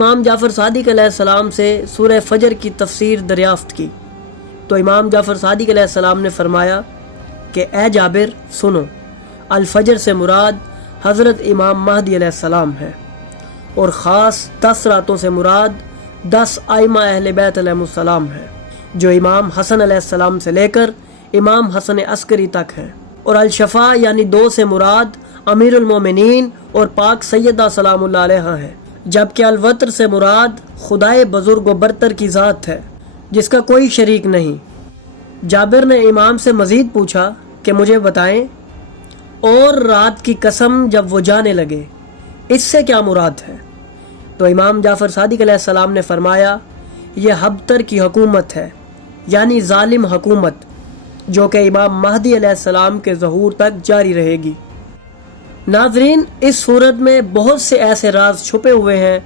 इमाम जाफ़र सादिक अलैहिस्सलाम से सूरह फजर की तफसीर दरियाफ्त की तो इमाम जाफ़र सादिक अलैहिस्सलाम ने फरमाया कि ए जाबिर सुनो, अल फजर से मुराद हज़रत इमाम महदी अलैहिस्सलाम है और ख़ास 10 रातों से मुराद 10 आइमा अहले बैत अलैहिमुस्सलाम है जो इमाम हसन अलैहिस्सलाम से लेकर इमाम हसन अस्करी तक है। और अल शफ़ा यानी 2 से मुराद अमीरुल मोमिनीन और पाक सैयदा सलामुल्लाह अलैहा है, जबकि अल वत्र से मुराद खुदाए बुजुर्ग व बरतर की ज़ात है जिसका कोई शरीक नहीं। जाबिर ने इमाम से मज़ीद पूछा कि मुझे बताएं, और रात की कसम जब वो जाने लगे इससे क्या मुराद है? तो इमाम जाफ़र सादिक अलैहिस्सलाम ने फरमाया, यह हब्तर की हुकूमत है यानी जालिम हुकूमत जो कि इमाम महदी अलैहिस्सलाम के ज़हूर तक जारी रहेगी। नाज़रीन, इस सूरत में बहुत से ऐसे राज छुपे हुए हैं